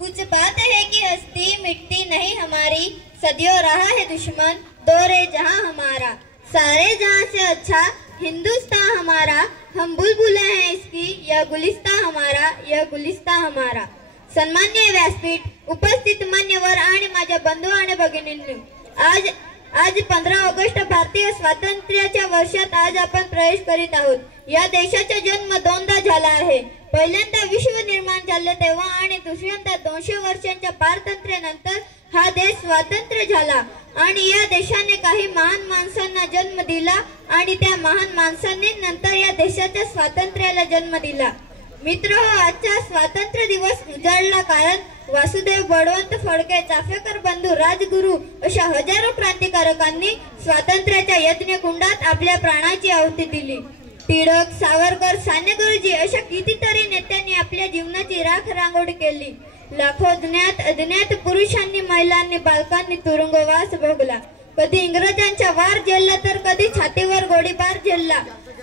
कुछ बात है कि हस्ती मिटती नहीं हमारी, सदियों रहा है दुश्मन दौरे जहां हमारा। सारे जहां से अच्छा हिंदुस्तान हमारा, हम बुलबुलें हैं इसकी, यह गुलिस्तान हमारा, यह गुलिस्तान हमारा। सन्माननीय व्यासपीठ, उपस्थित मान्यवर आणि माझ्या बंधू आणि भगिनींनी, आज 15 ऑगस्ट भारतीय स्वातंत्र्याच्या वर्षात आज आपण प्रवेश करीत आहोत। या देशाचा जन्म दोनदा झाला आहे। पहिल्यांदा विश्व निर्माण झाले तेव्हा आणि दुसऱ्यांदा 200 वर्षांच्या पारतंत्र्यानंतर हा देश स्वतंत्र झाला आणि या देशाने काही महान माणसांना जन्म दिला आणि त्या महान माणसांनी नंतर या देशाच्या स्वातंत्र्याला जन्म दिला। मित्रहो, आजचा स्वातंत्र्य दिवस उजाडला कारण वासुदेव, बळवंत फडके, चाफेकर बंधू, राजगुरू अशा हजारो क्रांतिकारकांनी स्वातंत्र्याच्या यज्ञकुंडात आपल्या प्राणाची आहुती दिली। टिळक, सावरकर, साने गुरुजी अशा कितीतरी नेत्यांनी आपल्या जीवनाची राख रांगोळी केली। लाखो ज्ञात अज्ञात पुरुषांनी, महिलांनी, बालकांनी तुरुंगवास भोगला। कधी इंग्रजांचा वार झेलला तर कधी छातीवर गोळीबार झेलला।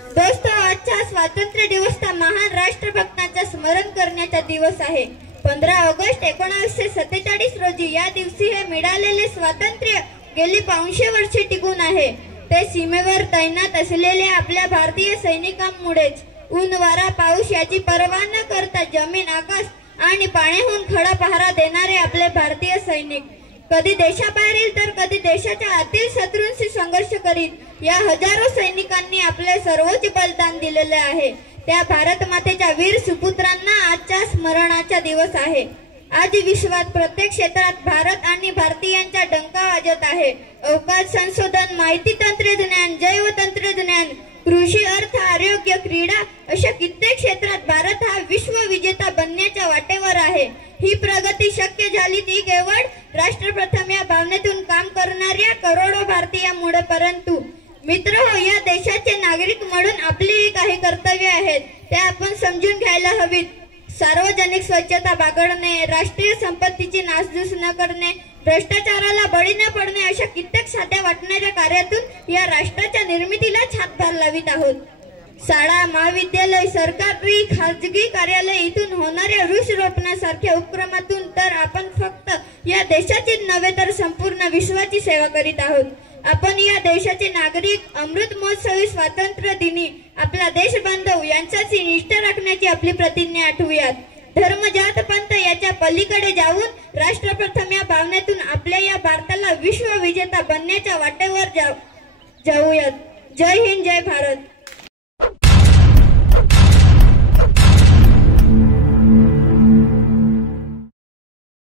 दोस्तो, आजचा स्वातंत्र्य दिवस हा महान राष्ट्रभक्तांचा स्मरण करण्याचा दिवस आहे। 15 ऑगस्ट 1947 रोजी या दिवशी हे मिळालेले स्वातंत्र्य गेली 500 वर्षे टिकून आहे। ते सीमेवर तैनात असलेल्या आपल्या भारतीय सैनिकांमुळेच। ऊन, वारा, पाऊस याची पर्वा न करता जमीन, आकाश आणि पाण्याहून खडा पहारा देणारे आपले भारतीय सैनिक कधी देशाबाहेरील तर कधी देशाच्या आतील शत्रूंशी संघर्ष करीत या हजारो सैनिकांनी आपले सर्वोच्च बलिदान दिलेले आहे। त्या भारत मातेच्या वीर सुपुत्रांना आजच्या स्मरणाचा दिवस आहे। आज विश्वात प्रत्येक क्षेत्रात भारत आणि भारतीयांचा डंका वाजत आहे। अवकाश संशोधन, माहिती तंत्रज्ञान, जैव तंत्रज्ञान, कृषी, अर्थ, आरोग्य, क्रीडा अशा कित्येक क्षेत्रात भारत हा विश्व विजेता बनण्याच्या वाटेवर आहे। ही प्रगती शक्य झाली ती केवळ राष्ट्रप्रथम या भावनेतून काम करणाऱ्या करोडो भारतीयांमुळे। परंतु मित्रहो, या देशाचे नागरिक म्हणून आपली काही कर्तव्ये आहेत, ते आपण समजून घ्यायला हवीत। सार्वजनिक स्वच्छता बाळगणे, राष्ट्रीय संपत्तीची नासधूस न करणे, भ्रष्टाचाराला बळी न पडणे अशा कित्येक साध्या वाटणाऱ्या कार्यातून या राष्ट्राच्या निर्मितीलाच हातभार लावित आहोत। शाळा, महाविद्यालय, सरकारी, खाजगी कार्यालय इथून होणाऱ्या वृक्षरोपणासारख्या उपक्रमातून तर आपण फक्त या देशाची नव्हे तर संपूर्ण विश्वाची सेवा करीत आहोत। आपण या देशाचे नागरिक। अमृत महोत्सवी स्वातंत्र्य दिनी आपला देश बांधव यांच्याशी निष्ठा राखण्याची आपली प्रतिज्ञा आठवूयात। धर्म, जात, पंथ याच्या पलीकडे जाऊन राष्ट्रप्रथम या भावनेतून आपल्या या भारताला विश्व विजेता बनण्याच्या वाटेवर जाऊयात। जय हिंद, जय भारत।